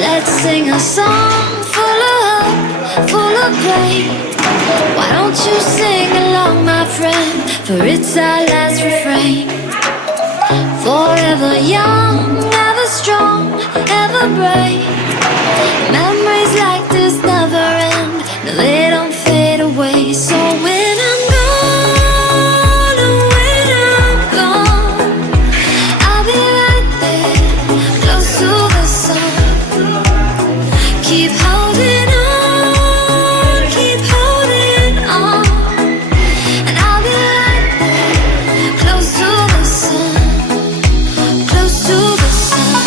Let's sing a song full of hope, full of play. Why don't you sing along, my friend? For it's our last refrain. Forever young, ever strong, ever brave. Memories like this never end. No, they don't fade away. So when I'm gone, oh, when I'm gone, I'll be right there, close to the sun. Keep holding on, keep holding on. And I'll be right there, close to the sun, close to the sun.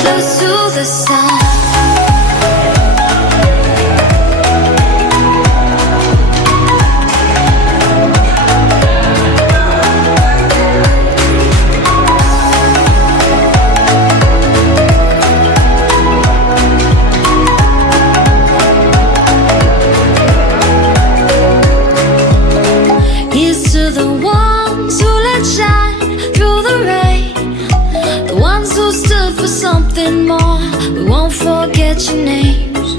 Close to the sun. Here's to the ones who let shine through the rain, the ones who stood for something more. We won't forget your names.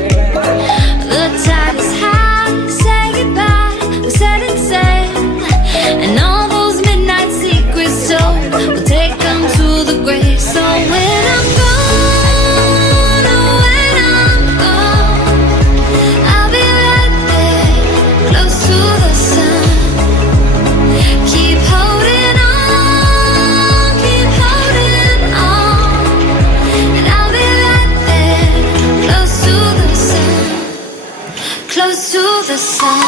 The tide is high, say goodbye, we're setting sail, and all those midnight secrets told, we'll take them to the grave. So when I'm gone, oh, when I'm gone, I'll be right there, close to the sun. Keep holding on, keep holding on. And I'll be right there, close to the sun, close to the sun.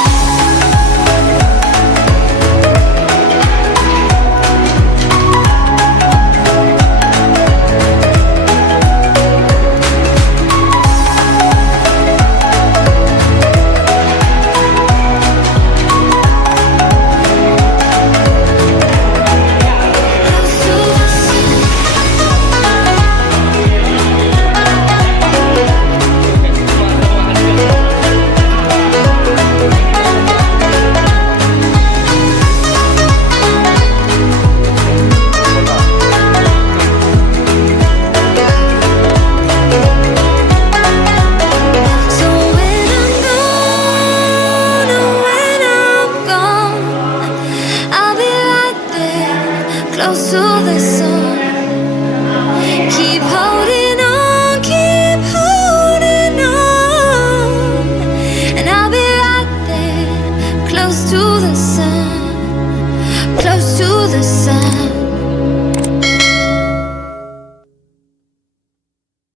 So when I'm gone, oh, when I'm gone, I'll be right there, close to the sun. Keep holding on, keep holding on. And I'll be right there, close to the sun, close to the sun.